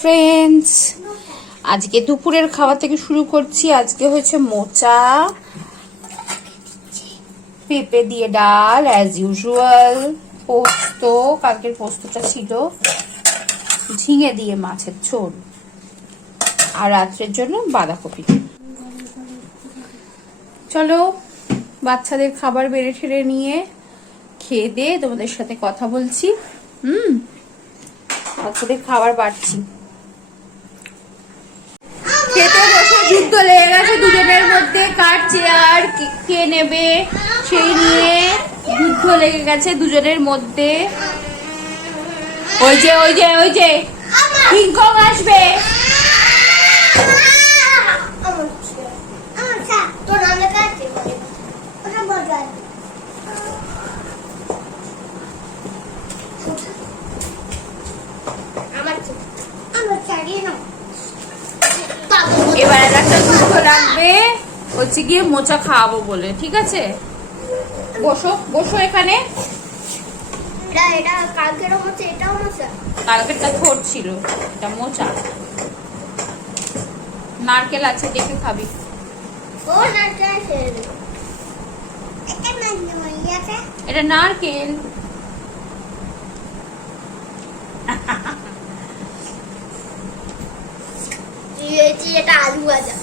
Friends, আজকে দুপুরের খাওয়া থেকে শুরু করছি। আজকে হয়েছে মোচা, পেঁপে দিয়ে ডাল অ্যাজ ইউজুয়াল, পোস্ত, কালকের পোস্তটা ছিল, ঝিঙে দিয়ে মাছের ঝোল, আর রাত্রের জন্য বাঁধাকপি। চলো বাচ্চাদের খাবার বেড়ে ঠেড়ে নিয়ে খেয়ে দিয়ে তোমাদের সাথে কথা বলছি। বাচ্চাদের খাবার বাড়ছি। খেতে বসে যুদ্ধ লেগে গেছে দুজনের মধ্যে, কার চেয়ার কে নেবে সেই নিয়ে যুদ্ধ লেগে গেছে দুজনের মধ্যে। ওই যে ওই যে ওই যে কিংকং আসবে। এবার একটা যুদ্ধ লাগবে হচ্ছে গিয়ে মোচা খাওয়াবো বলে, ঠিক আছে? বসো বসো এখানে। কালকেরটা থোর ছিল, এটা মোচা। নারকেল আছে, দেখে খাবি। এটা নারকেল। এটা আলু ভাজা,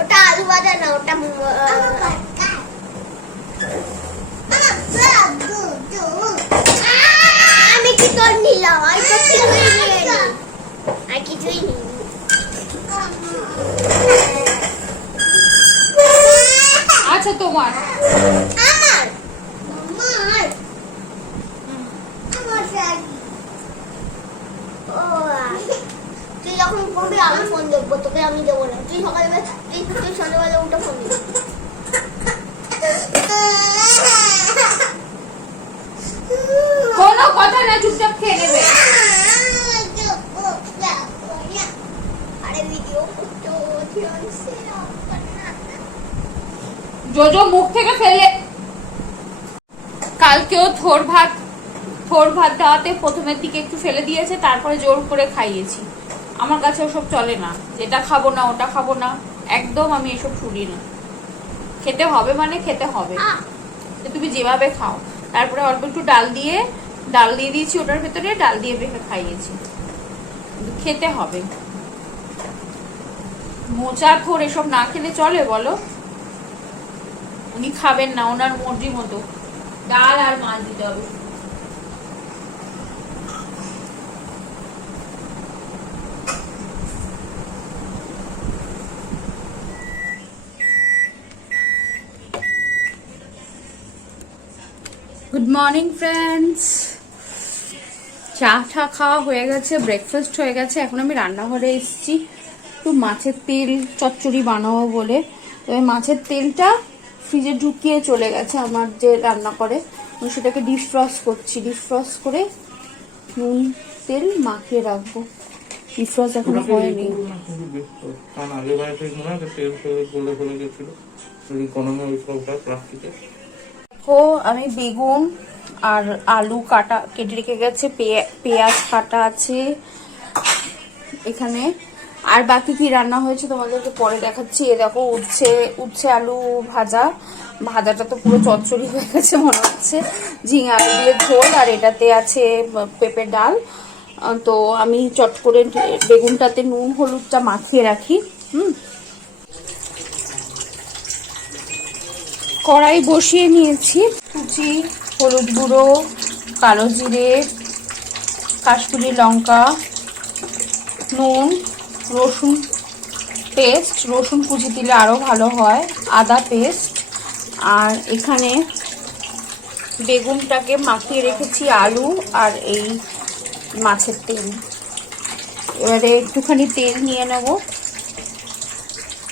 ওটা আলু ভাজা না, ওটা আমি কি তোর নিলাম? আর কিছুই নি। আচ্ছা তোমার তুই যখন করবি আমি ফোন দেখবো, তোকে আমি দেবো না। তুই সকালবেলা তুই সন্ধ্যাবেলা উঠে ফোন দিবি। কোনো কথা না, চুপচাপ খেয়ে নেবে। জোজো মুখ থেকে ফেলে। কালকেও থোর ভাত দেওয়াতে প্রথমের দিকে একটু ফেলে দিয়েছে, তারপরে জোর করে খাইয়েছি। আমার কাছে ওসব চলে না, যেটা খাবো না ওটা খাবো না, একদম আমি এসব শুনি না। খেতে হবে মানে খেতে হবে, তুমি যেভাবে খাও। তারপরে অল্প একটু ডাল দিয়ে দিয়েছি ওটার ভেতরে, ডাল দিয়ে বেঁকে খাইয়েছি। খেতে হবে। মোচা থোর এসব না খেলে চলে বলো? উনি খাবেন না, ওনার মর্জি মতো ডাল আর মাছ দিতে হবে। গুড মর্নিং ফ্রেন্ডস, চা খাওয়া হয়ে গেছে, ব্রেকফাস্ট হয়ে গেছে। এখন আমি রান্নাঘরে এসেছি একটু মাছের তেল চচ্চড়ি বানাবো বলে। তো মাছের তেলটা ফ্রিজে ঢুকিয়ে চলে গেছে আমার যে রান্না করে, সেটাকে ডিফ্রস্ট করছি। ডিফ্রস্ট করে নুন তেল মাখিয়ে রাখবো। ডিফ্রস্ট এখন হয়নি। আমি বেগুন আর আলু কেটে রেখে গেছে, পেঁয়াজ কাটা আছে এখানে। আর বাকি কি রান্না হয়েছে তোমাদেরকে পরে দেখাচ্ছি। এ দেখো উচ্ছে আলু ভাজাটা তো পুরো চচ্চড়ি হয়ে গেছে মনে হচ্ছে। ঝিঙে আলু দিয়ে ঝোল, আর এটাতে আছে পেঁপে ডাল। তো আমি চট করে বেগুনটাতে নুন হলুদটা মাখিয়ে রাখি। কড়াই বসিয়ে নিয়েছি। কুচি, হলুদ গুঁড়ো, কালো জিরে, কাশ্মীরি লঙ্কা, নুন, রসুন পেস্ট, রসুন কুচি দিলে আরও ভালো হয়, আদা পেস্ট, আর এখানে বেগুনটাকে মাখিয়ে রেখেছি, আলু আর এই মাছের তেল। এবারে একটুখানি তেল নিয়ে নেব,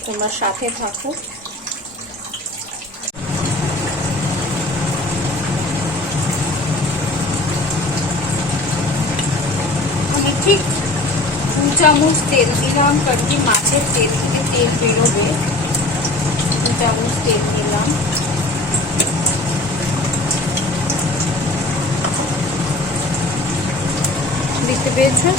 তোমরা সাথে থাকো। ঠিক 2 চামচ তেল দিলাম, কারণ কি মাছের তেল থেকে তেল বেরোবে। 2 চামচ তেল দিলাম। দেখতে পেয়েছো।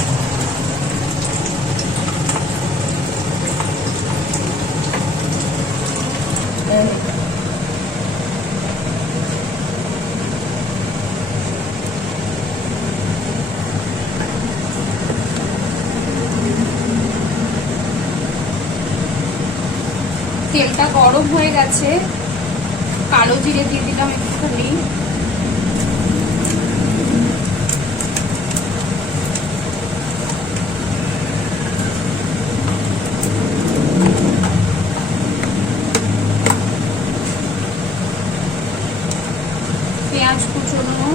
তেলটা গরম হয়ে গেছে, কালো জিরে দিয়ে দিলাম একটুখানি। পেঁয়াজ কুচনো,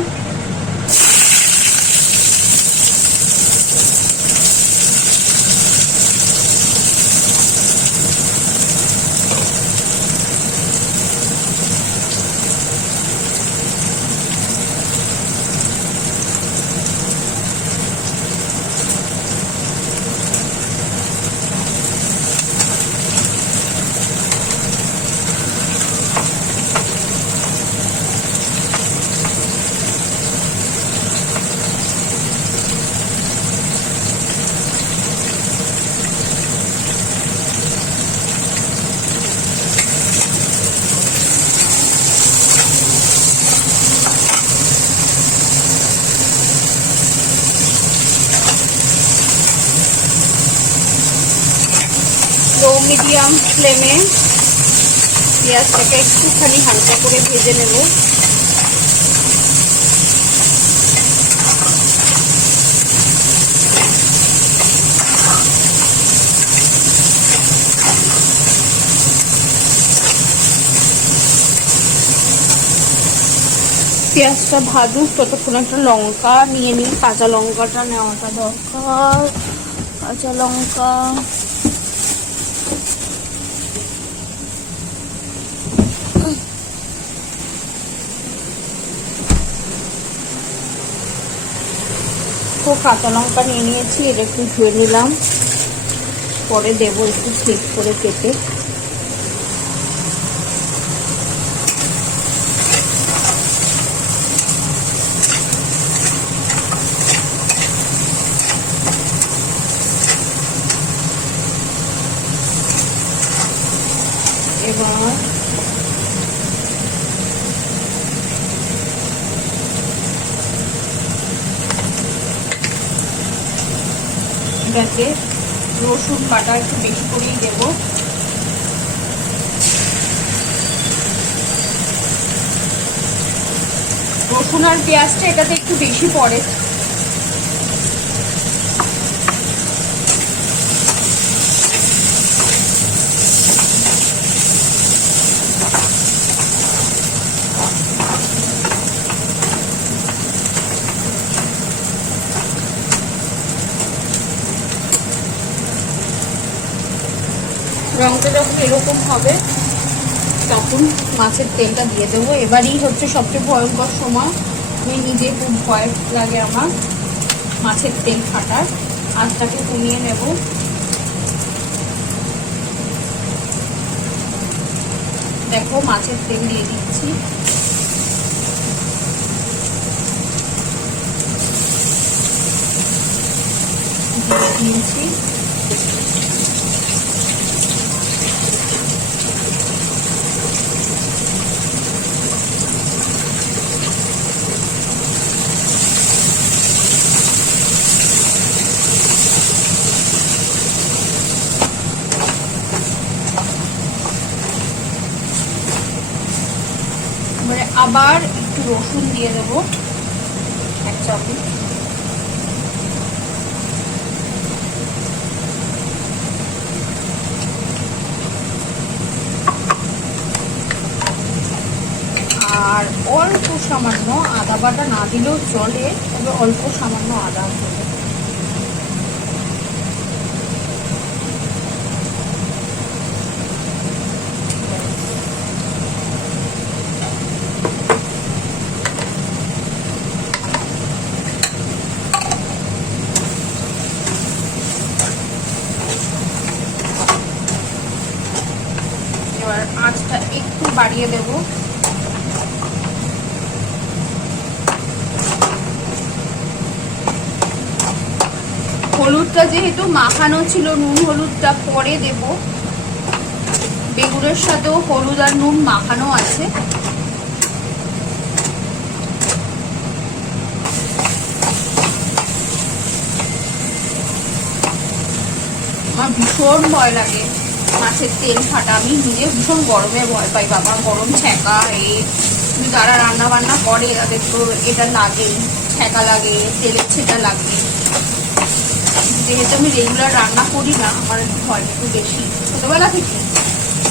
লো মিডিয়াম ফ্লেমে পেঁয়াজটাকে একটুখানি হালকা করে ভেজে নেব। পেঁয়াজটা ভাজুক ততক্ষণ একটা লঙ্কা নিয়ে নিই। কাঁচা লঙ্কাটা নেওয়াটা দরকার। কাঁচা লঙ্কা, তো কাঁচা লঙ্কা নিয়ে নিয়েছি, এটা একটু ধুয়ে নিলাম, পরে দেবো একটু স্লিপ করে কেটে। এবার এটাকে রসুন বাটা একটু বেশি করেই দেব। রসুন আর পেঁয়াজটা এটাতে একটু বেশি পড়ে। রংটা যখন এরকম হবে তখন মাছের তেলটা দিয়ে দেবো। এবারই হচ্ছে সবচেয়ে ভয়ঙ্কর সময়, আমি নিজে খুব ভয় লাগে আমার মাছের তেল ফাটার। আঁচটাকে কমিয়ে নেব। দেখো মাছের তেল দিয়ে দিচ্ছি। দিয়েছি আবার একটু রসুন দিয়ে দেবো, এক চামচ। আর অল্প সামান্য আদা বাটা না দিলেও চলে, তবে অল্প সামান্য আদা দেবো। এবার আঁচটা একটু বাড়িয়ে দেব। হলুদটা যেহেতু মাখানো ছিল, নুন হলুদটা পরে দেব। বেগুনের সাথেও হলুদ আর নুন মাখানো আছে। আমার ভীষণ ভয় লাগে মাছের তেল ফাটা। আমি নিজে ভীষণ গরমে ভয় পাই বাবা, গরম ছ্যাঁকা। যারা রান্না বান্না করে তাদের তো এটা লাগেই, ছ্যাঁকা লাগে, তেলের ছেঁকা লাগে। যেহেতু আমি রেগুলার রান্না করি না, আমার একটু ভয়টা একটু বেশি, ছোটবেলা থেকে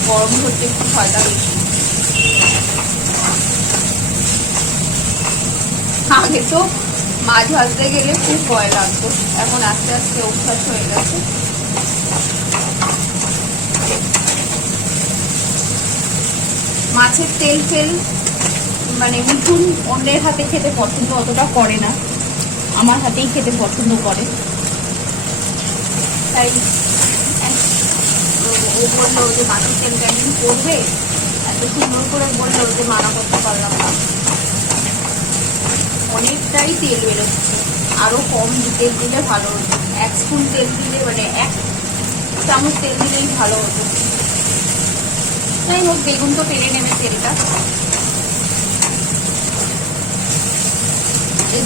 গরম ধরতে একটু ভয়টা বেশি। আগে তো মাছ ভাজতে গেলে খুব ভয় লাগতো, এখন আস্তে আস্তে অভ্যাস হয়ে গেছে। মাছের তেল ফেল মানে মিঠুন অন্যের হাতে খেতে পছন্দ অতটা করে না, আমার হাতেই খেতে পছন্দ করে। তাই ও বললো যে মাছের তেলটা একদিন করবে, এত সুন্দর করে বললো যে মানা করতে পারলাম না। অনেকটাই তেল বেরোচ্ছে, আরো কম তেল দিলে ভালো হতো। 1 স্পুন তেল দিলে, মানে 1 চামচ তেল দিলেই ভালো হতো। যাই হোক, বেগুন তো পেরে নেবে তেলটা।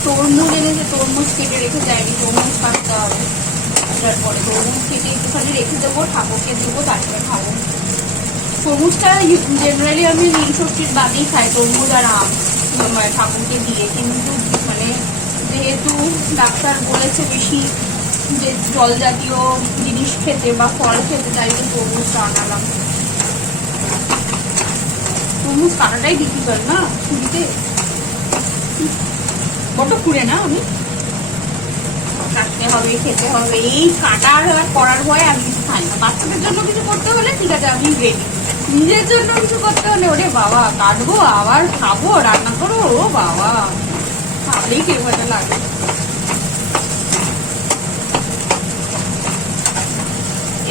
তরমুজ এনেছে, তরমুজ কেটে রেখে যায়নি, তরমুজ কাটতে হবে। তারপরে তরমুজ কেটে একটুখানি রেখে দেবো, ঠাকুরকে দেবো, তারপরে খাবো। তরমুজটা জেনারেলি আমি নীল সবজির বাদেই খাই, তরমুজ আর আম ঠাকুরকে দিয়ে। কিন্তু মানে যেহেতু ডাক্তার বলেছে বেশি যে জল জাতীয় জিনিস খেতে বা ফল খেতে, তাই তরমুজটা আনালাম। তরমুজ কাটাটাই ডিফিকাল্ট না ছুরিতে, বড্ড পুড়ে না। আমি কাটতে হবে, খেতে হবে, এই কাটার আর করার ভয়ে আমি কিছু খাই না। বাচ্চাদের জন্য কিছু করতে হলে ঠিক আছে, আমি রেডি। নিজের জন্য কিছু করতে হলে ওরে বাবা, কাটবো আবার খাবো, রান্না করো, ও বাবা, খাবলেই কেমন লাগে।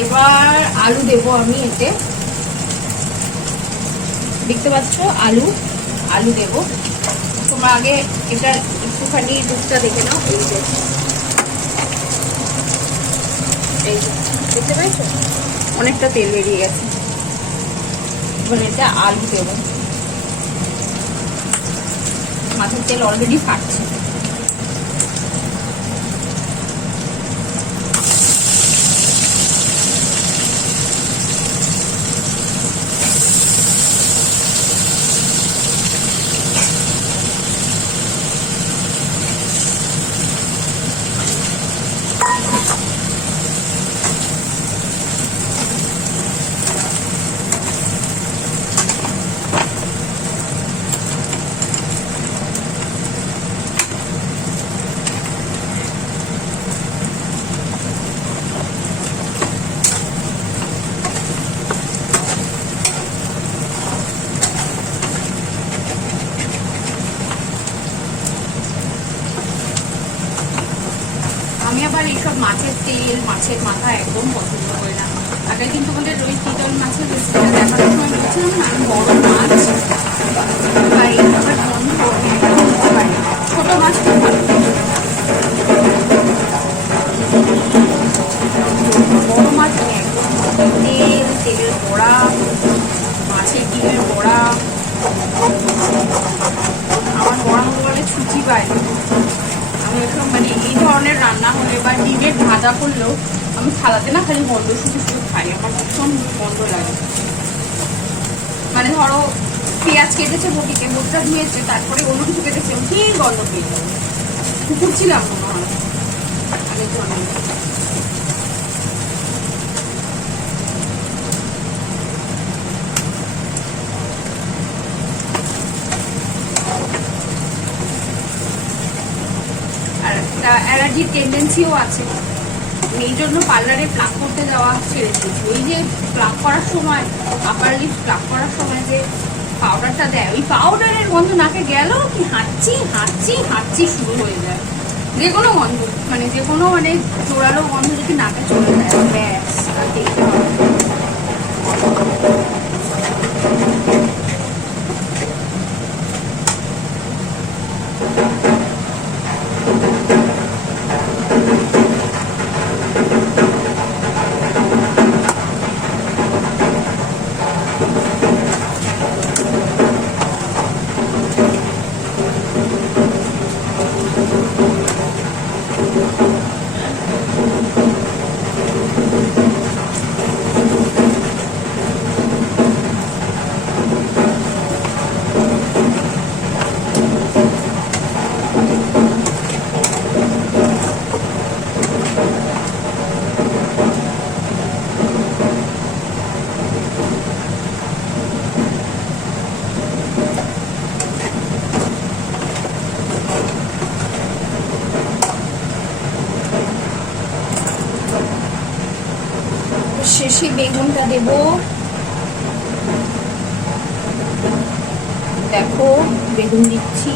এবার আলু দেবো আমি এতে, দেখতে পাচ্ছ আলু, আলু দেবো। তোমরা আগে এটা একটুখানি দুধটা দেখে নাও। এই দেখতে পাইছো অনেকটা তেল বেরিয়ে গেছে। এবার এটা আলু দেবো, মাছের তেল অলরেডি ফাটছে। আমি আবার এইসব মাছের তেল, মাছের মাথা একদম পছন্দ করি না। আগে কিন্তু আমাদের ওই চিতল মাছের রেসিপিটা দেখার সময় বলছিলাম না, আমি বড় মাছ বা এইভাবে বন্ধ ছোট মাছ খুব ভালো। বড় মাছ আমি একদম তেল, তেলের বড়া, মাছের ডিমের বড়া, আমার বড়া বলে ছুটি পায়। আমি এসব মানে এই ধরনের রান্না হলে বা ডিমের ভাজা করলেও আমি থালাতে না খালি গন্ধ শুধু শুধু খাই, আমার ভীষণ গন্ধ লাগে। মানে ধরো পেঁয়াজ কেটেছে বটিতে, বটিটা ধুয়েছে, তারপরে অন্য কিছু কেটেছে, ঠিক গন্ধ পেয়ে যাবে। কুকুর ছিলাম মনে হয় আগের জন্য। আর একটা অ্যালার্জির টেন্ডেন্সিও আছে, এই জন্য পার্লারে প্লাক করতে যাওয়া ছেড়ে দিয়েছি। ওই যে প্লাক করার সময়, আপার লিপ প্লাক করার সময় যে পাউডারটা দেয়, ওই পাউডারের গন্ধ নাকে গেল কি হাঁচি হাঁচি হাঁচি শুরু হয়ে যায়। যে কোনো গন্ধ, মানে যে কোনো মানে জোরালো গন্ধ যদি নাকে চলে যায়, ব্যাস আর দেখতে হবে। দিচ্ছি, বেগুনটা দেব। দেখো বেগুন দিচ্ছি।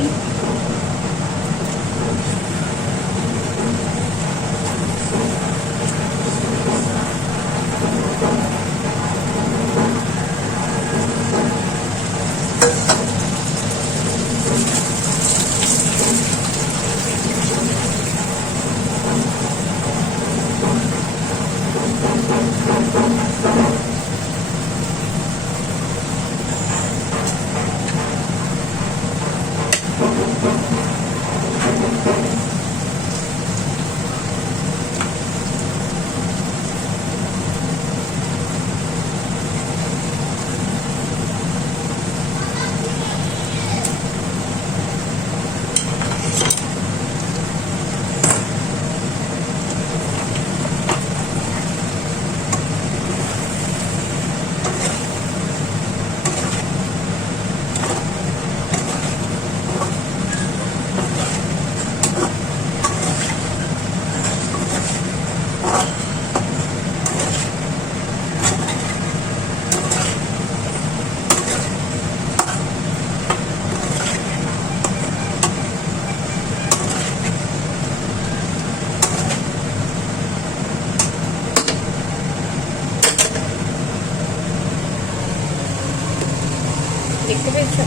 দেখতে পেয়েছ,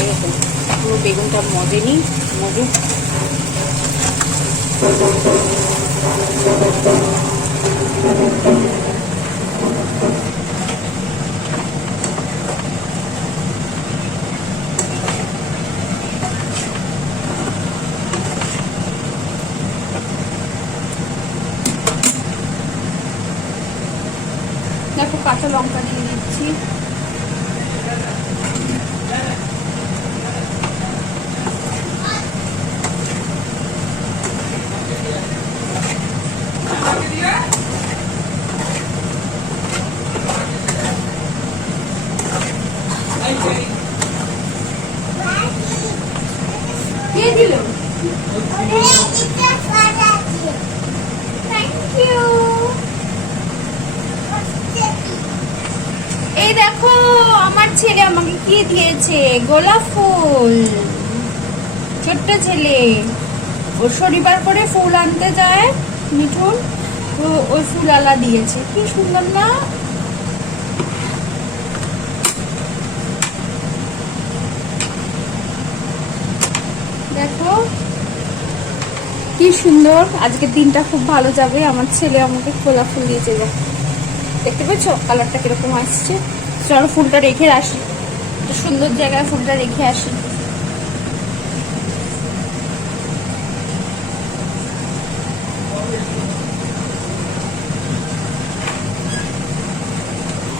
এরকম পুরো বেগুনটা মজেনি মজুক। দেখো কাঁচা লঙ্কা দিয়ে দিচ্ছি। এই দেখো আমার ছেলে আমাকে কি দিয়েছে, গোলাপ ফুল। ছোট্ট ছেলে, ও শনিবার করে ফুল আনতে যায় মিঠুন, তো ওই ফুল আলা দিয়েছে। কি সুন্দর না? দেখো কি সুন্দর, আজকের দিনটা খুব ভালো যাবে। আমার ছেলে আমাকে গোলাপ ফুল দিয়েছে। দেখতে পেয়েছো কালারটা কিরকম আসছে? চলো ফুলটা রেখে আসি, সুন্দর জায়গায় ফুলটা রেখে আসি।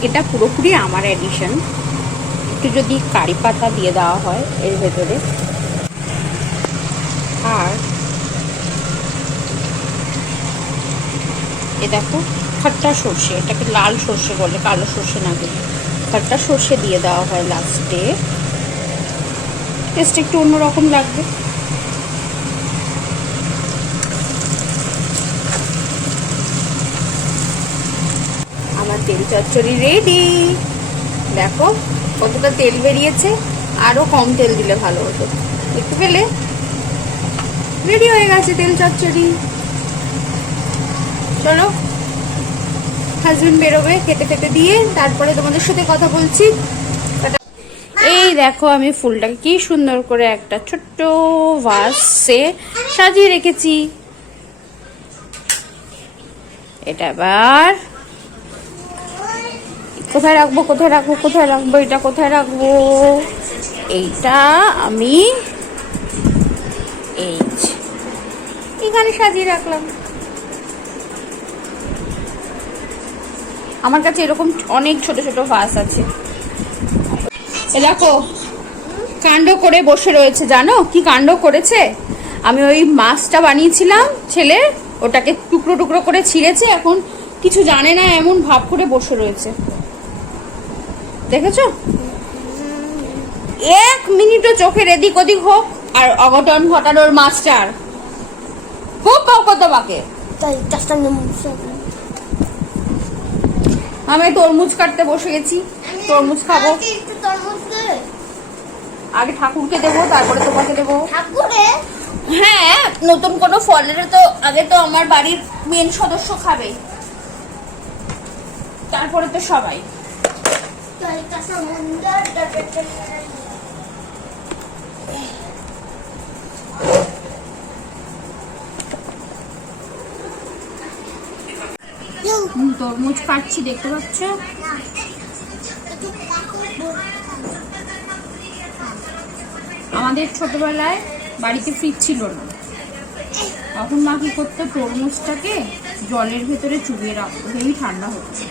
এটা পুরোপুরি আমার এডিশন, একটু যদি কারি পাতা দিয়ে দেওয়া হয় এর ভেতরে। আর এ দেখো খাট্টা সর্ষে, এটাকে লাল সর্ষে বলে, কালো সর্ষে না বলে খাট্টা সর্ষে দিয়ে দেওয়া হয় লাস্টে, টেস্ট একটু অন্যরকম লাগবে। আমার তেল চচ্চড়ি রেডি। দেখো কতটা তেল বেরিয়েছে, আরো কম তেল দিলে ভালো হতো। দেখতে পেলে রেডি হয়ে গেছে তেল চচ্চড়ি। চলো হাজবেন্ড বেরোবে, খেতে খেতে দিয়ে তারপরে তোমাদের সাথে কথা বলছি। এই দেখো আমি ফুলটাকে কি সুন্দর করে একটা ছোট্ট ভাসে সাজিয়ে রেখেছি। এটা এবার কোথায় রাখবো, কোথায় রাখবো, কোথায় রাখবো, এটা কোথায় রাখবো? এইটা আমি এখানে সাজিয়ে রাখলাম। আমার কাছে এরকম অনেক ছোট ছোট ভাস আছে। দেখো কাণ্ড করে বসে রয়েছে, জানো কি কাণ্ড করেছে? আমি ওই মাছটা বানিয়েছিলাম ছেলে, ওটাকে টুকরো টুকরো করে ছিঁড়েছে, এখন কিছু জানে না এমন ভাব করে বসে রয়েছে। দেখেছো? 1 মিনিটও চোখের এদিক ওদিক হোক আর অঘটন ঘটানোর মাস্টার খুব পাও কত বাকে। আমি তরমুজ কাটতে বসে গেছি, তরমুজ খাবো। একটু তরমুজ দে। আগে ঠাকুরকে দেবো, তারপরে তোমাকে দেবো। ঠাকুরে হ্যাঁ, নতুন কোনো ফলের তো আগে তো আমার বাড়ির মেন সদস্য খাবে, তারপরে তো সবাই। চলটা সমুদ্র তরমুজ কাটছি, দেখতে পাচ্ছ। আমাদের ছোটবেলায় বাড়িতে ফ্রিজ ছিল না, তখন মা কি করতো, তরমুজটাকে জলের ভেতরে চুবিয়ে রাখতো, হেবি ঠান্ডা হচ্ছে।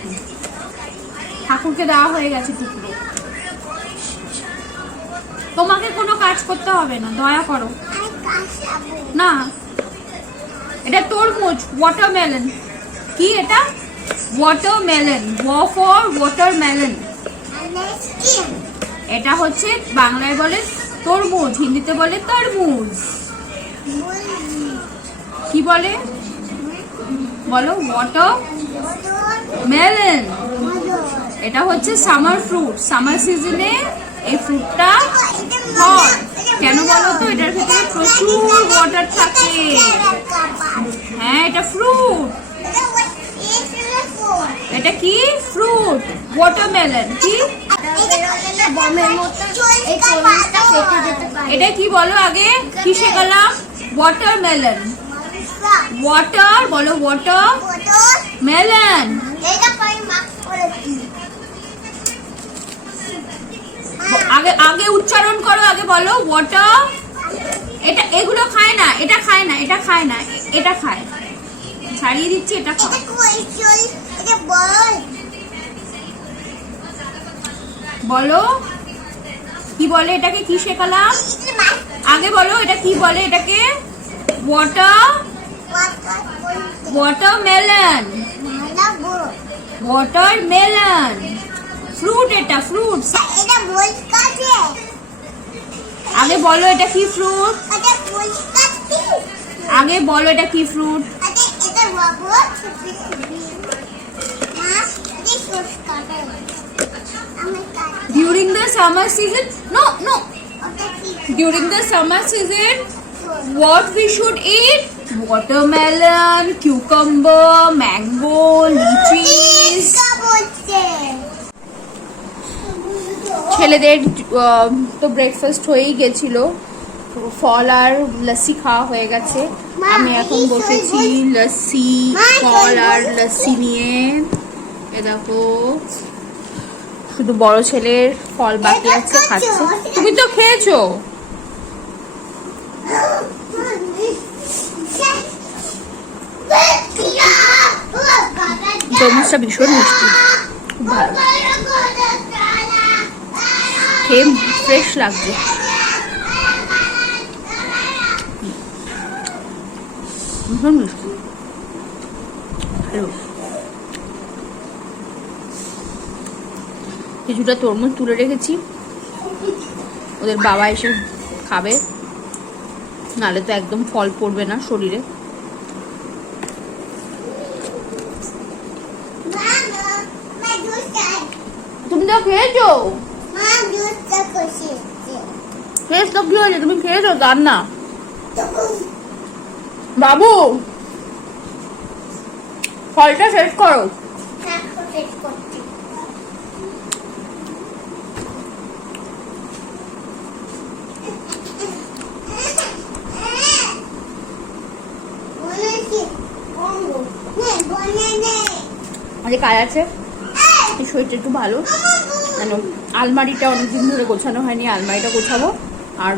ঠাকুরকে দেওয়া হয়ে গেছে টুকরো। তোমাকে কোনো কাজ করতে হবে না, দয়া করো না। এটা তরমুজ, ওয়াটারমেলন। কি এটা? Watermelon, for watermelon. এটা হচ্ছে বাংলায় বলে তরমুজ, হিন্দিতে বলে তরমুজ। কি বলে বলো? ওয়াটারমেলন। এটা হচ্ছে সামার ফ্রুট, সামার সিজনে এই ফ্রুটটা হয়। কেন বলো তো? এটার ভেতরে প্রচুর ওয়াটার থাকে। হ্যাঁ, এটা ফ্রুট। এটা কি ফ্রুট? ওয়াটারমেলন। কি এটা কি বলো আগে? কি শেখালাম? ওয়াটারমেলন। ওয়াটার বলো, ওয়াটার মেলন। আগে আগে উচ্চারণ করো, আগে বলো ওয়াটার। এটা এগুলো খায় না, এটা খায় না, এটা খায় না, এটা খায়। ছাড়িয়ে দিচ্ছি, এটা খায়। বলো কি বলে এটাকে? কি শেখালাম? আগে বলো এটা কি বলে? এটাকে ওয়াটারমেলন। ওয়াটারমেলন ফ্রুট, এটা ফ্রুট। আগে বলো এটা কি ফ্রুট? আগে বলো এটা কি fruit? During the summer season, no. During the summer season, what we should eat? Watermelon, cucumber, mango, lychees. ছেলেদের তো ব্রেকফাস্ট হয়েই গেছিল, ফল আর লস্যি খাওয়া হয়ে গেছে। আমি এখন বসেছি লস্যি, ফল আর লস্যি নিয়ে। এ দেখো, শুধু বড় ছেলের ফল বাকি আছে, খাচ্ছে। তুমি তো খেয়েছো। তরমুজটা ভীষণ মিষ্টি, খুব ভালো, খেয়ে ফ্রেশ লাগছে। ভীষণ মিষ্টি, ভালো। কিছুটা তরমুজ তুলে রেখেছি, ওদের বাবা এসে খাবে, নালে তো একদম ফল পড়বে না শরীরে। তুমি তো খেয়েছো। খেয়েছ তো, কি হয়েছে? তুমি খেয়েছো তার না? বাবু, ফলটা শেষ করো। আজকে কাজ আছে, এই শরীরটা একটু ভালো, কেন আলমারিটা অনেকদিন ধরে গোছানো হয়নি, আলমারিটা গোছাবো। আর